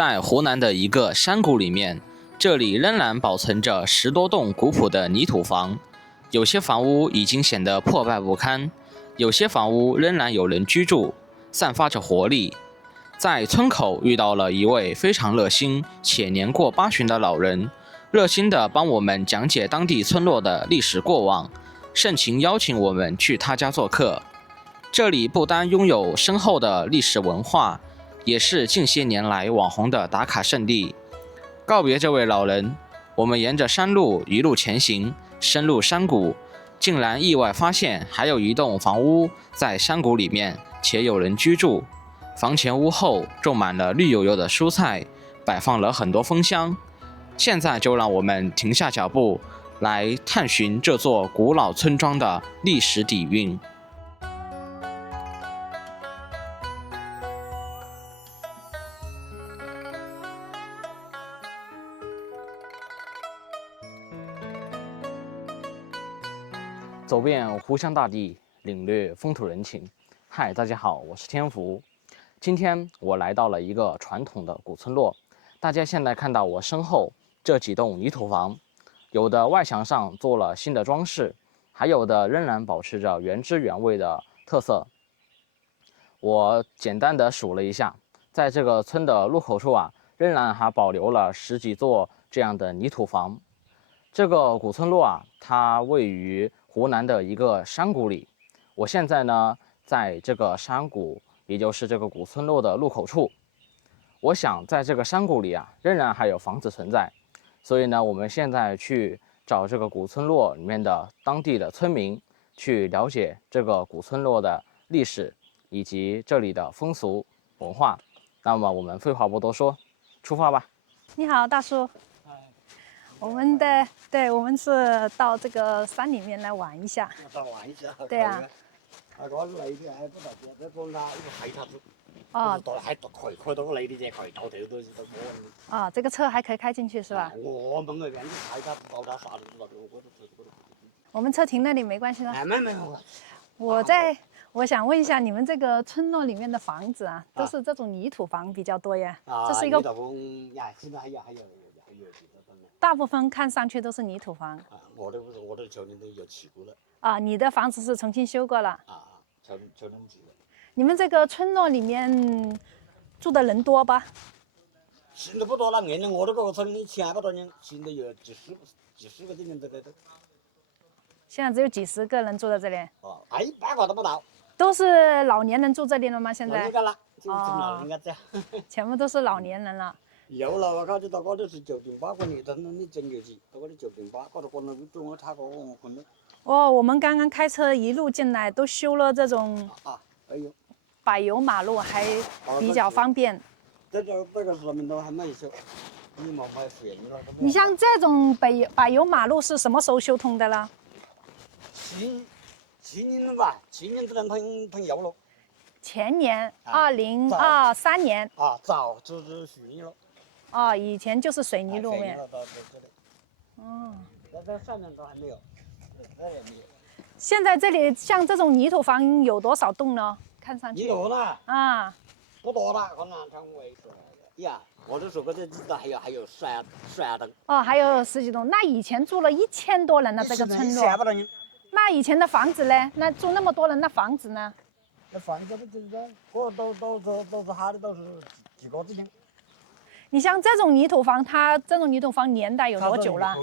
在湖南的一個山谷裡面，這裡仍然保存着10多棟古樸的泥土房，有些房屋已經顯得破敗不堪，有些房屋仍然有人居住，散發着活力。在村口遇到了一位非常熱心且年過80的老人，熱心地幫我們講解當地村落的歷史過往，盛情邀請我們去他家做客。這裡不單擁有深厚的歷史文化，也是近些年來網紅的打卡勝地。告別這位老人，我們沿着山路一路前行，深入山谷，竟然意外發現還有一棟房屋在山谷裡面，且有人居住。房前屋後種滿了綠油油的蔬菜，擺放了很多蜂箱。現在就讓我們停下腳步，來探尋這座古老村莊的歷史底蘊。走遍湖湘大地，領略風土人情。嗨，大家好，我是天福。今天我來到了一個傳統的古村落。大家現在看到我身後這幾棟泥土房，有的外牆上做了新的裝飾，還有的仍然保持着原汁原味的特色。我簡單的數了一下，在這個村的入口處啊，仍然還保留了10幾座這樣的泥土房。這個古村落啊，它位於湖南的一個山谷裡。我現在呢，在這個山谷，也就是這個古村落的入口處。我想在這個山谷裡啊，仍然還有房子存在。所以呢，我們現在去找這個古村落裡面的當地的村民，去了解這個古村落的歷史以及這裡的風俗文化。那麼我們廢話不多說，出發吧。你好，大叔。我們是到這個山裡面來玩一下。玩一下。對啊。嗰個嚟嘅喺嗰度，一個呢一個睇塔。哦。喺開到嚟啲隻佢到條都是到嗰。啊，這個車還可以開進去是吧？我們那邊睇塔到達啥都知道，我們車停那裡沒關係嗎？沒。我想問一下，你們這個村落裡面的房子啊，都是這種泥土房比較多呀？這是一個。泥土房呀，現在還有。大部分看上去都是泥土房。我的去年都有去過了。啊，你的房子是重新修過了。去年住了。你們這個村落裡面住的人多吧？現在不多了，原來我這個村里1000多人，現在有幾十個人在這裡。現在只有幾十個人住在這裡。100個都不到。都是老年人住這裡了嗎？現在？老年了，就老人家這。全部都是老年人了。有了，我靠！就到嗰度是9.8個年頭，你正月子，到嗰度9.8，嗰度可能中午差個我看到。哦，我們剛剛開車一路進來，都修了這種柏油馬路，還比較方便。這個上面都還沒有修，你像這種柏油馬路是什麼時候修通的了？前年了吧，前年只能通油了。前年2023年。早就是水泥了。以前就是水泥路面。這上面都還沒有，這也沒有。現在這裡像這種泥土房有多少棟呢？看上去。泥土呢？不多了，可能成為呀，我都說過這知道還有12棟。還有10幾棟。那以前住了1000多人的這個村落。那以前的房子呢？那住那麼多人，那房子呢？那房子都是好的，都是幾個之間。你像這種泥土房，它這種泥土房年代有多久了？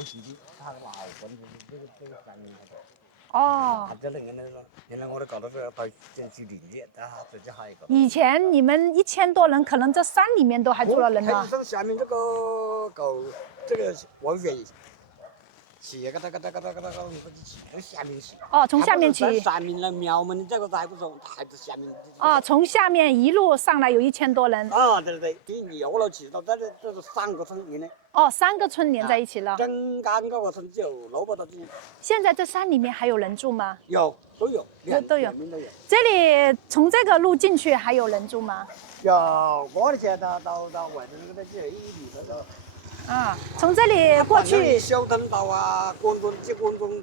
原來我都搞到這到去林業，這就還有一個。以前你們1000多人，可能這山裡面都還住了人呢。下面這個搞這個我遠。起這個從下面起。從下面起。上面了苗们這個還不說，還是下面。從下面一路上來有1000多人。對，你有了起到這是3個村連的。3個村連在一起了。中間嗰個村就600多人。現在這山裡面還有人住嗎？都有。都有。這裡從這個路進去還有人住嗎？有，我的家到外頭那個就1里頭。從這裡過去。小燈到關中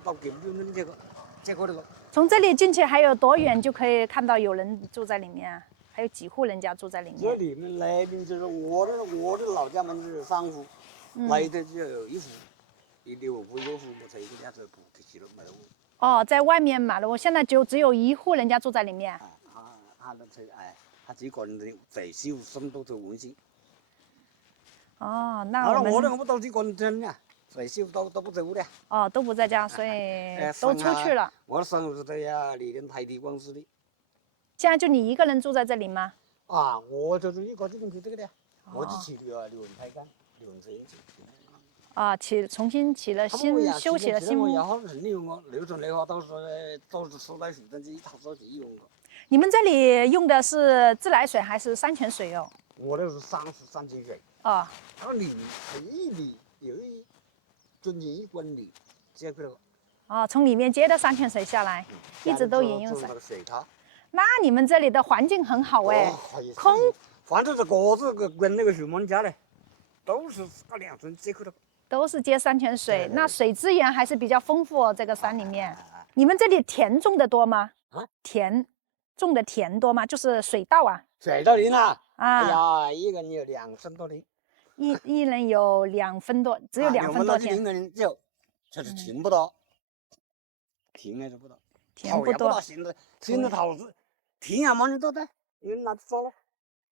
到金邊這個。從這裡進去還有多遠就可以看到有人住在裡面？還有幾戶人家住在裡面？這裡面那邊就是我的老家嘛，就是3戶，那頭就有1戶，2戶1戶，我才一個家子不起了沒有。哦，在外面馬路，現在就只有1戶人家住在裡面。他自己個人最少深度就換先。哦，那我們不都是個人真的，最少都不走的。哦，都不在家，所以都出去了。我的生活是在呀，离人台地公司的。現在就你一個人住在這裡嗎？啊，我就是一個人住這個的，我就起了劉文台幹，劉文車啊，重新起了新，修起了新屋。然後人用我留存的話，都是自來水，但是一套手机用过。你們這裡用的是自來水還是山泉水哦？我那是山泉水。啊。它里有一尊1公里接过来。哦，從裡面接的山泉水下來，一直都飲用水。那你們這裡的環境很好哎，空。反正是各自跟那個水門家嘞，都是那2村接過來。都是接山泉水，那水資源還是比較豐富哦。這個山裡面，你們這裡田種的多嗎？田種的田多嗎？就是水稻啊。水稻田啊。哎呀，一人有2分多田。一人有2分多，只有2分多田。2人就是田不多，田還是不多，田不多。现在桃子田也没人多的，有人拿去做了。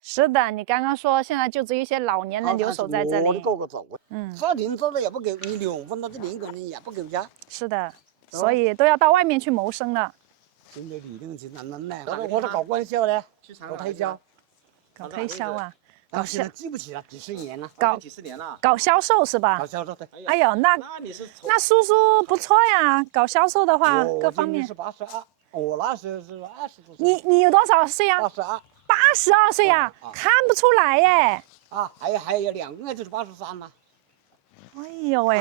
是的，你剛剛說現在就只有一些老年人留守在這裡。我的哥哥做的。做田做的也不夠，你2分多的田可能也不夠家。是的，所以都要到外面去謀生了。現在離人去難難。我是搞官校的，搞推銷。搞推銷啊？搞現在記不起了，幾十年了。幾十年了。搞銷售是吧？搞銷售對。哎呦，那叔叔不錯呀，搞銷售的話，各方面。我是82，我那時候是20多歲。你有多少歲呀？82歲呀，看不出來耶。還有2個就是83了。哎呦喂，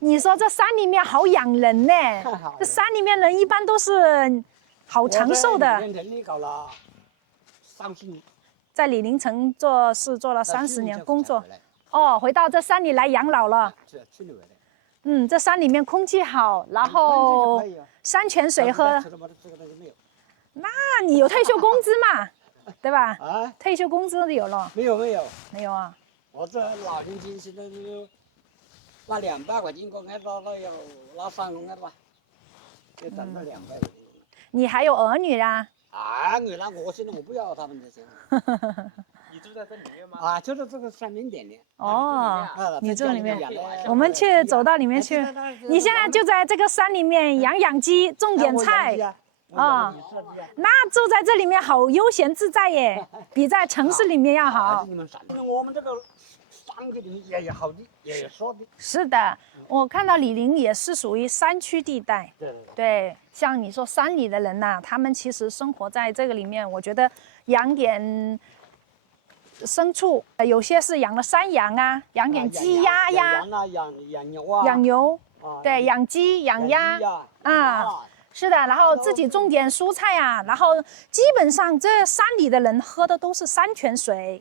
你說這山裡面好養人呢，這山裡面人一般都是好長壽的。我在李寧城裡搞了30年。在李寧城做事做了30年工作，哦，回到這山裡來養老了。這山裡面空氣好，然後山泉水喝。那你有退休工資嘛？對吧？退休工資有了？沒有。沒有啊。我這老年金現在就拿200塊錢過來，拿3個月吧，就掙了200塊錢。你還有兒女啊？兒女那我現在我不要他們這些。你住在這裡面嗎？就在這個山林點裡。哦，你住裡面，我們去走到裡面去。你現在就在這個山裡面養雞，種點菜。啊，那住在這裡面好悠閒自在耶，比在城市裡面要好。我們這個山裡面也有好的，也有少的。是的，我看到李寧也是屬於山區地帶。對，像你說山裡的人吶，他們其實生活在這個裡面，我覺得養點牲畜，有些是養了山羊啊，養點雞鴨呀，養牛啊，養牛，對，養雞養鴨啊。是的，然後自己種點蔬菜啊，然後基本上這山裡的人喝的都是山泉水。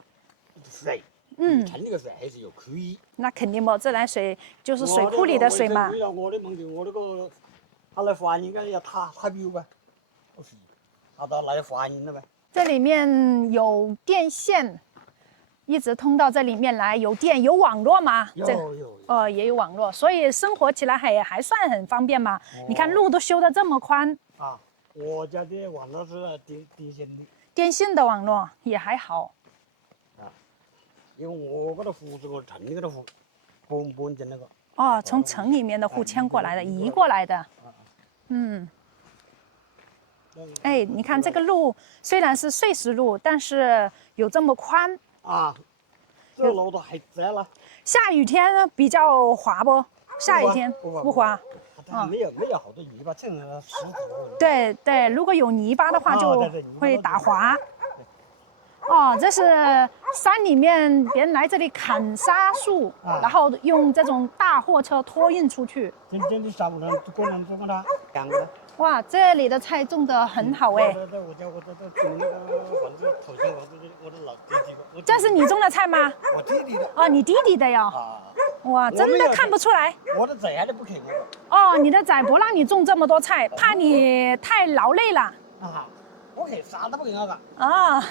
水，城裡的水還是有區別。那肯定嘛，自來水就是水庫裡的水嘛。我的夢想，我那個他來還應該要他標吧，他到來還了唄。這裡面有電線，一直通到這裡面來，有電有網絡嗎？有。也有網絡，所以生活起來還算很方便嘛。你看路都修得這麼寬。啊，我家的網絡是電線的。電信的網絡也還好。啊，因為我這個戶是我城裡的戶，搬進那個。哦，從城裡面的戶遷過來的，移過來的。哎，你看這個路雖然是碎石路，但是有這麼寬。啊，這路都還窄了。下雨天比較滑不？下雨天不滑。沒有好多泥巴，這個石頭。對，如果有泥巴的話就會打滑。哦，這是山裡面別人來這裡砍沙樹，然後用這種大貨車托運出去。今天的上午呢，過兩個。哇，這裡的菜種得很好哎。我種那個房子，頭先我的老弟弟。這是你種的菜嗎？我弟弟的。哦，你弟弟的呀。哇，真的看不出來。我的崽还不肯我。哦，你的崽不讓你種這麼多菜，怕你太勞累了。我可以啥都不给我干。哦，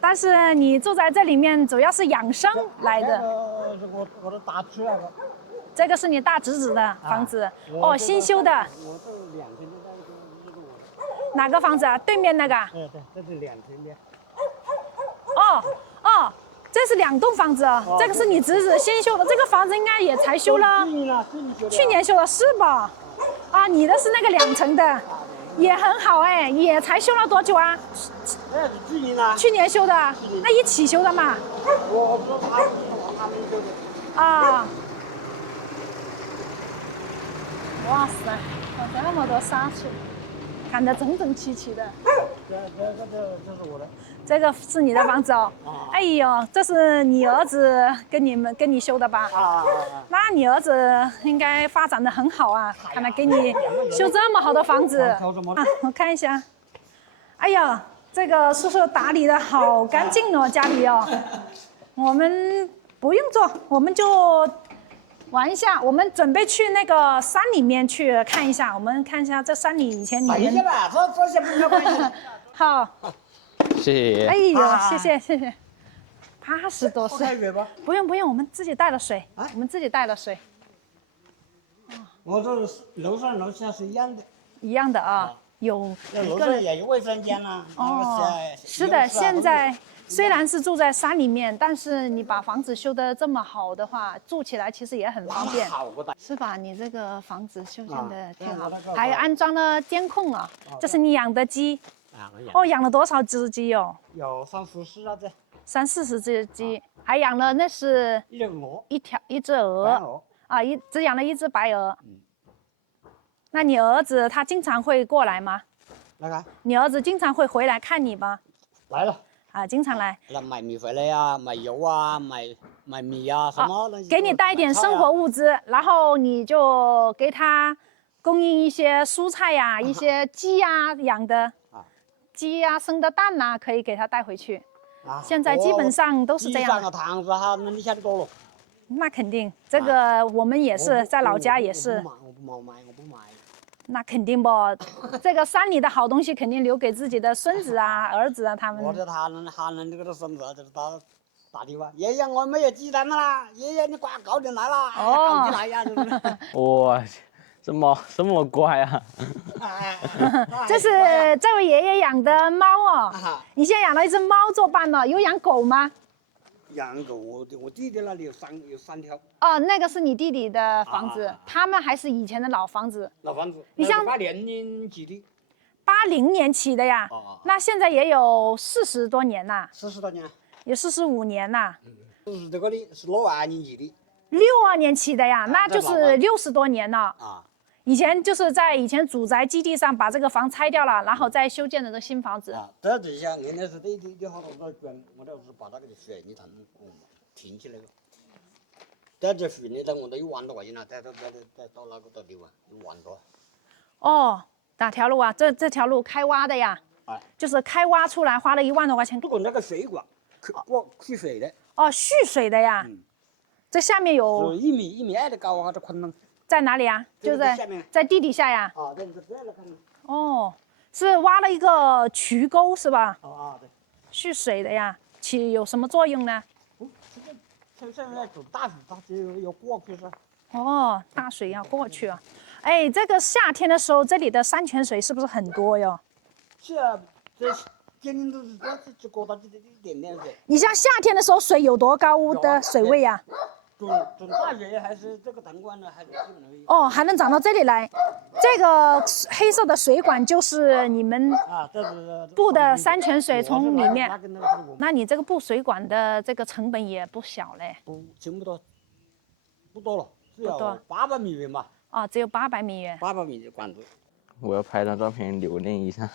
但是你住在这里面主要是養生来的。这个我的大侄那个。这个是你大侄子的房子，哦，新修的。我这2层的这个我的。哪个房子啊？对面那个？对，这是2层的。哦，这是2栋房子啊，这个是你侄子新修的，这个房子应该也才修了，去年修的是吧？啊，你的是那个2层的，也很好哎，也才修了多久啊？去年修的，那一起修的嘛？我说他们修的。啊。哇塞，这么多沙土，看得整整齐齐的。这是我的。这个是你的房子哦。哎呦，这是你兒子跟你修的吧？那你兒子應該發展得很好啊，看他給你修這麼好的房子啊！我看一下。哎呀，這個叔叔打理得好乾淨哦，家裡哦。我們不用做，我們就玩一下。我們準備去那個山裡面去看一下。我們看一下這山裡以前你們。等一下吧，這些沒有關係。好。謝謝。哎呦，謝謝。80多歲。不用，我們自己帶了水。我們自己帶了水。我這樓上樓下是一樣的。一樣的啊，有樓上也有衛生間啊。哦，是的，現在雖然是住在山裡面，但是你把房子修得這麼好的話，住起來其實也很方便，是吧？你這個房子修建得挺好，還安裝了監控啊。這是你養的雞。哦，養了多少隻雞哦？有30-40隻。30-40隻雞，還養了那是一隻鵝啊，只養了一隻白鵝。那你兒子他經常會過來嗎？那個？你兒子經常會回來看你嗎？來了。啊，經常來。買米回來呀，買油啊，買米啊，什麼的。給你帶一點生活物資，然後你就給他供應一些蔬菜呀，一些雞呀養的。雞呀、生的蛋吶，可以給他帶回去。現在基本上都是這樣。上個堂子哈，那你曉得多了。那肯定，這個我們也是在老家也是。我不買。那肯定不，這個山裡的好東西肯定留給自己的孫子啊、兒子啊他們。我這他們這個孫子就是打電話，爺爺我沒有雞蛋啦，爺爺你快搞點來啦，搞起來呀，是不是？哇，這麼乖啊！這是這位爺爺養的貓哦。你現在養了一隻貓作伴了，有養狗嗎？養狗，我弟弟那裡有三條。哦，那個是你弟弟的房子，他們還是以前的老房子。老房子。你像80年起的。80年起的呀？那現在也有40多年啦。40多年。有45年啦。是這個的，是62年起的。62年起的呀，那就是60多年了。以前就是在以前祖宅基地上把這個房拆掉了，然後再修建了這個新房子。這底下原來是這好多磚，我都是把那個水泥層填起來了。這水泥層我都1萬多塊錢了，再到那個地方1萬多。哦，哪條路啊？這條路開挖的呀？就是開挖出來花了1萬多塊錢。不過那個水管，蓄水的。哦，蓄水的呀。這下面有1.2米的高啊，這昆崙。在哪裡啊？就在地底下呀。哦，是挖了一個渠溝是吧？對。蓄水的呀，有什麼作用呢？現在走大水，它就要過去是。哦，大水要過去啊。哎，這個夏天的時候，這裡的山泉水是不是很多喲？是啊，這今年都是就過到這一點點水。你像夏天的時候，水有多高的水位呀？準大學還是這個藤管呢，還是基本上。哦，還能長到這裡來，這個黑色的水管就是你們布的山泉水從裡面。那你這個布水管的這個成本也不小嘞。錢不多，不多了，只有800米元吧。哦，只有800米元。800米的管子。我要拍張照片留念一下。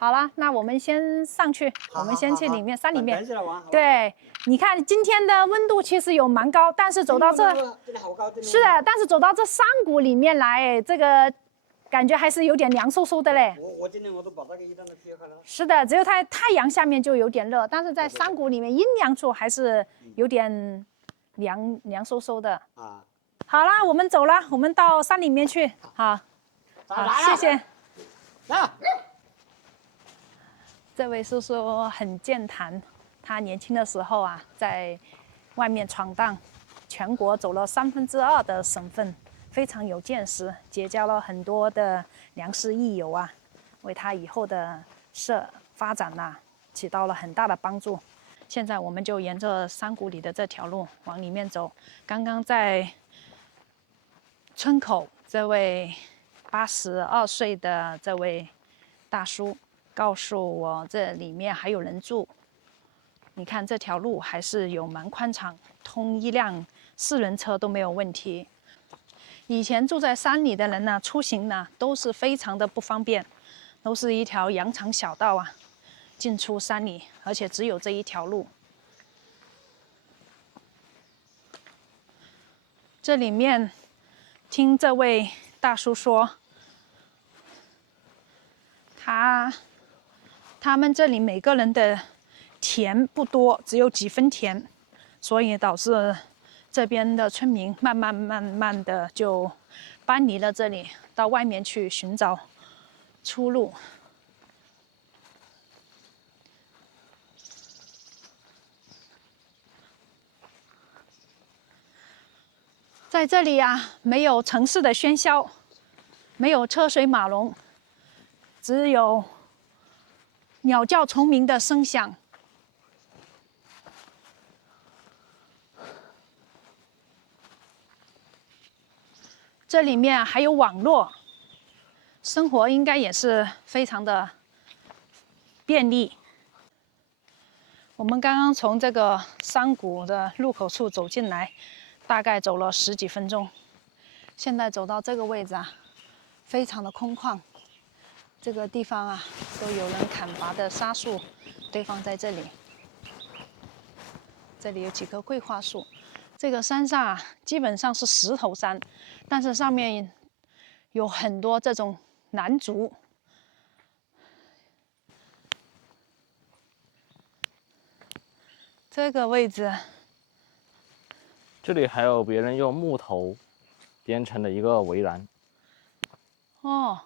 好了，那我們先上去，我們先去裡面山裡面。對，你看今天的溫度其實有蠻高，但是走到這，是的，但是走到這山谷裡面來，這個感覺還是有點涼颼颼的嘞。我今天我都把那個衣裳都撇開了。是的，只有太陽下面就有點熱，但是在山谷裡面陰涼處還是有點涼颼颼的。好啦，我們走了，我們到山裡面去。好。好，謝謝。啊，这位叔叔很健谈，他年輕的時候啊，在外面闖蕩，全國走了2/3的省份，非常有見識，結交了很多的良師益友啊，為他以後的發展吶，起到了很大的幫助。現在我們就沿着山谷裡的這條路往裡面走。剛剛在村口，這位82歲的這位大叔告訴我，這裡面還有人住。你看這條路還是有蠻寬敞，通一輛4輪車都沒有問題。以前住在山裡的人呢，出行呢都是非常的不方便，都是一條羊腸小道啊。進出山裡，而且只有這一條路。這裡面，聽這位大叔說，他們這裡每個人的田不多，只有幾分田，所以導致這邊的村民慢慢的就搬離了這裡，到外面去尋找出路。在這裡啊，沒有城市的喧囂，沒有車水馬龍，只有鳥叫蟲鳴的聲響。這裡面還有網絡，生活應該也是非常的便利。我們剛剛從這個山谷的入口處走進來，大概走了10幾分鐘，現在走到這個位置啊，非常的空曠。這個地方啊，都有人砍伐的沙樹堆放在這裡。這裡有幾棵桂花樹。這個山上啊，基本上是石頭山，但是上面有很多這種楠竹。這個位置。這裡還有別人用木頭編成的一個圍欄。哦，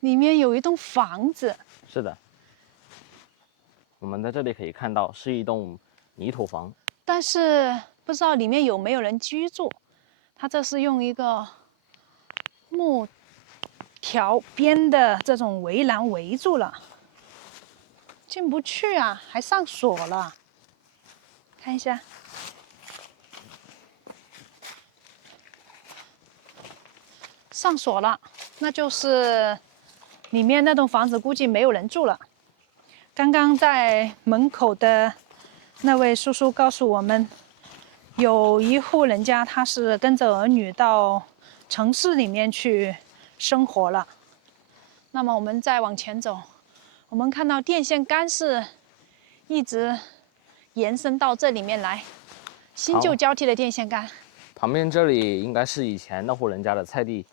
裡面有一棟房子。是的，我們在這裡可以看到是一棟泥土房，但是不知道裡面有沒有人居住。它這是用一個木條編的這種圍欄圍住了，進不去啊，還上鎖了。看一下。上鎖了，那就是裡面那棟房子估計沒有人住了。剛剛在門口的那位叔叔告訴我們，有一戶人家他是跟着兒女到城市裡面去生活了。那麼我們再往前走，我們看到電線桿是一直延伸到這裡面來，新舊交替的電線桿。旁邊這裡應該是以前那戶人家的菜地。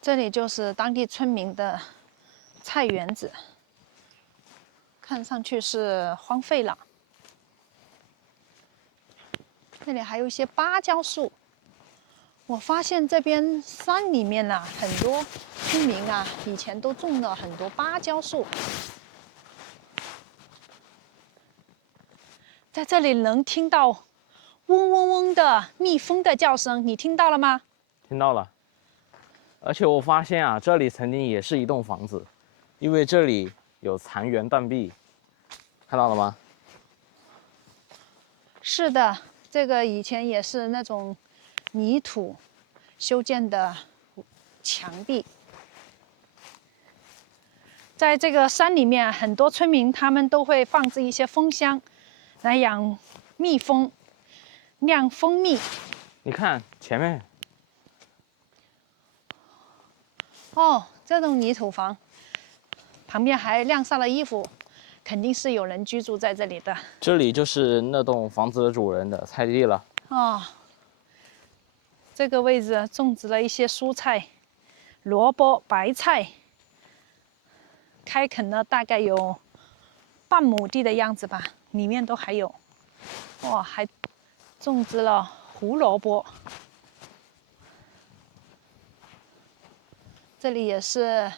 這裡就是當地村民的菜園子，看上去是荒廢了。這裡還有一些芭蕉樹。我發現這邊山裡面啊，很多村民啊，以前都種了很多芭蕉樹。在這裡能聽到嗡嗡嗡的蜜蜂的叫聲，你聽到了嗎？聽到了。而且我發現啊，這裡曾經也是一棟房子，因為這裡有殘垣斷壁，看到了嗎？是的，這個以前也是那種泥土修建的牆壁。在這個山裡面，很多村民他們都會放置一些蜂箱，來養蜜蜂，釀蜂蜜。你看前面。哦，這棟泥土房旁邊還晾上了衣服，肯定是有人居住在這裡的。這裡就是那棟房子的主人的菜地了。哦，這個位置種植了一些蔬菜，蘿蔔、白菜，開墾了大概有半畝地的樣子吧，裡面都還有。哇，還種植了胡蘿蔔。這裡也是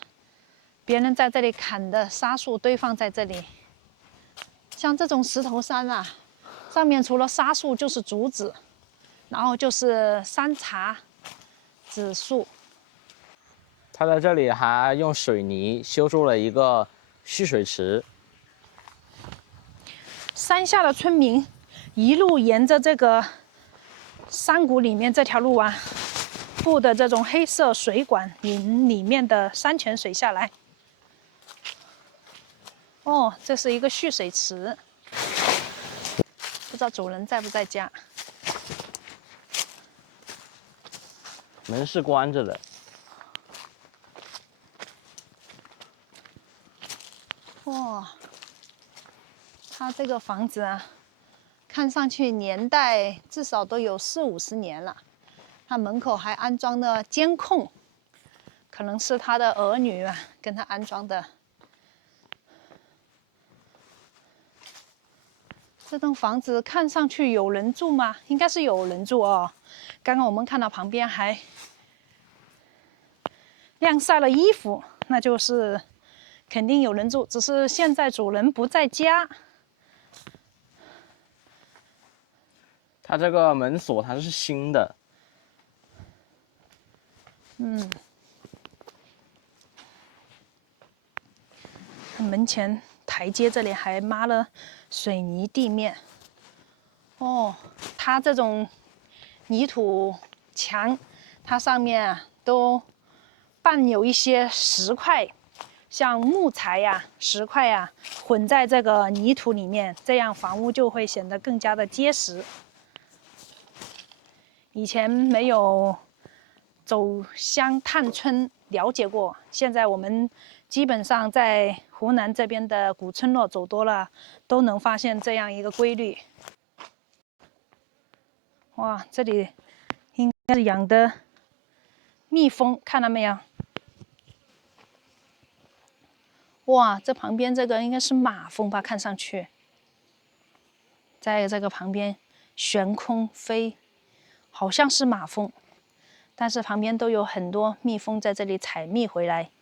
別人在這裡砍的沙樹堆放在這裡。像這種石頭山啊，上面除了沙樹就是竹子，然後就是山茶、紫树。他在这里还用水泥修筑了一个蓄水池。山下的村民一路沿着这个山谷里面这条路啊，布的这种黑色水管引裡面的山泉水下來。哦，這是一個蓄水池，不知道主人在不在家。門是關着的。哇，它這個房子啊，看上去年代至少都有40-50年了。它門口還安裝了監控，可能是他的兒女啊跟他安裝的。這棟房子看上去有人住嗎？應該是有人住哦。剛剛我們看到旁邊還晾曬了衣服，那就是肯定有人住，只是現在主人不在家。它這個門鎖它是新的。門前台階這裡還抹了水泥地面。哦，它這種泥土牆，它上面啊都伴有一些石塊，像木材呀、石塊呀混在這個泥土裡面，這樣房屋就會顯得更加的結實。以前沒有走鄉探村了解過，現在我們基本上在湖南這邊的古村落走多了，都能發現這樣一個規律。哇，這裡應該是養的蜜蜂，看到沒有？哇，這旁邊這個應該是馬蜂吧，看上去。在這個旁邊懸空飛，好像是馬蜂。但是旁邊都有很多蜜蜂在這裡採蜜回來。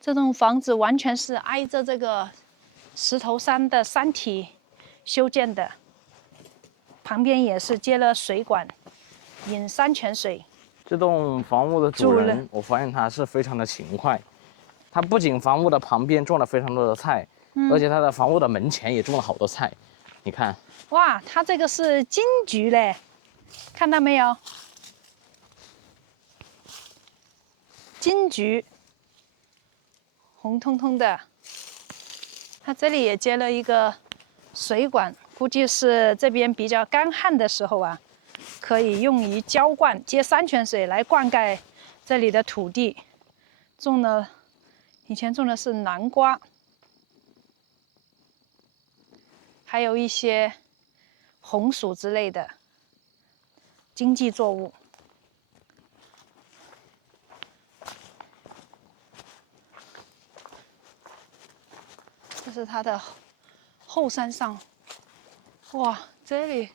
這棟房子完全是挨着這個石頭山的山體修建的，旁邊也是接了水管，引山泉水。這棟房屋的主人，我發現他是非常的勤快。他不僅房屋的旁邊種了非常多的菜，而且他的房屋的門前也種了好多菜。你看，哇，他這個是金桔嘞，看到沒有？金桔，紅彤彤的。它這裡也接了一個水管，估計是這邊比較乾旱的時候啊，可以用於澆灌，接山泉水來灌溉這裡的土地。以前種的是南瓜，還有一些紅薯之類的經濟作物。這是它的後山上，哇，這裡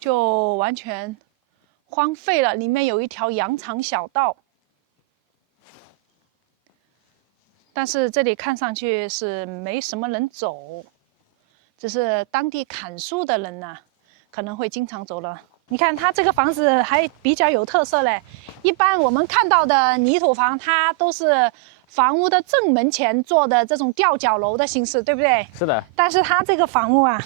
就完全荒廢了，裡面有一條羊腸小道，但是這裡看上去是沒什麼人走，只是當地砍樹的人吶，可能會經常走了。你看它這個房子還比較有特色嘞，一般我們看到的泥土房，它都是房屋的正門前做的這種吊腳樓的形式，對不對？是的。但是它這個房屋啊，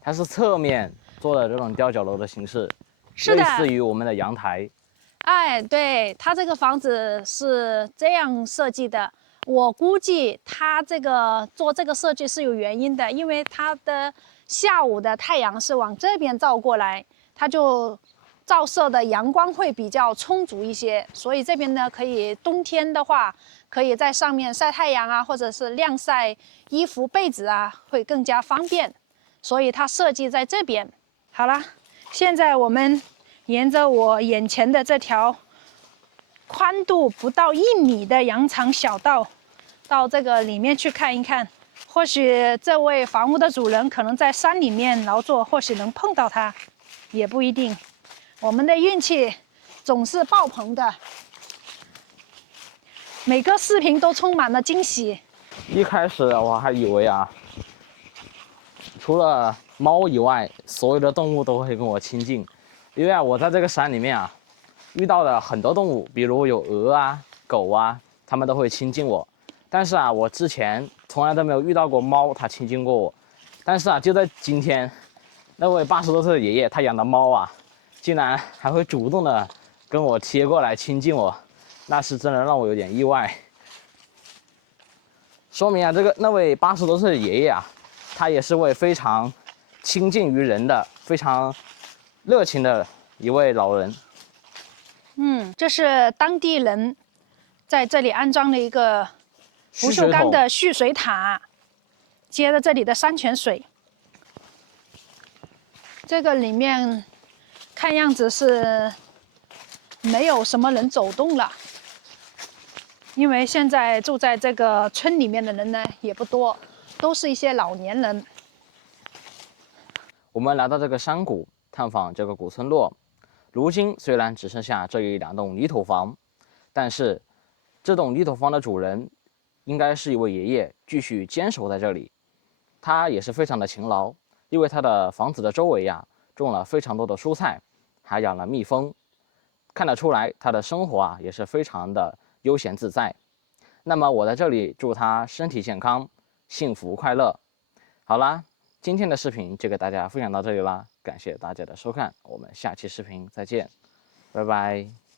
它是側面做的這種吊腳樓的形式，是的，類似於我們的陽台。哎，對，它這個房子是這樣設計的。我估計它這個做這個設計是有原因的，因為它的下午的太陽是往這邊照過來，它就照射的陽光會比較充足一些，所以這邊呢，可以冬天的話，可以在上面曬太陽啊，或者是晾曬衣服、被子啊，會更加方便。所以它設計在這邊。好了，現在我們沿着我眼前的這條寬度不到1米的羊腸小道，到這個裡面去看一看。或許這位房屋的主人可能在山裡面勞作，或許能碰到他，也不一定。我們的運氣總是爆棚的。每個視頻都充滿了驚喜。一開始我還以為啊，除了貓以外，所有的動物都會跟我親近，因為啊，我在這個山裡面啊，遇到了很多動物，比如有鵝啊、狗啊，它們都會親近我。但是啊，我之前從來都沒有遇到過貓，它親近過我。但是啊，就在今天，那位80多歲的爺爺，他養的貓啊，竟然還會主動的跟我貼過來親近我，那是真的讓我有點意外。說明啊，那位80多歲的爺爺啊，他也是位非常親近於人的、非常熱情的一位老人。这是當地人在這裡安裝了一個不鏽鋼的蓄水塔，接着這裡的山泉水。這個裡面看樣子是沒有什麼人走動了，因為現在住在這個村裡面的人呢也不多，都是一些老年人。我們來到這個山谷探訪這個古村落，如今雖然只剩下這2棟泥土房，但是這棟泥土房的主人應該是一位爺爺，繼續堅守在這裡。他也是非常的勤勞，因為他的房子的周圍呀，種了非常多的蔬菜，還養了蜜蜂，看得出來他的生活啊也是非常的悠閒自在。那麼我在這裡祝他身體健康，幸福快樂。好啦，今天的視頻就給大家分享到這裡啦，感謝大家的收看，我們下期視頻再見，拜拜。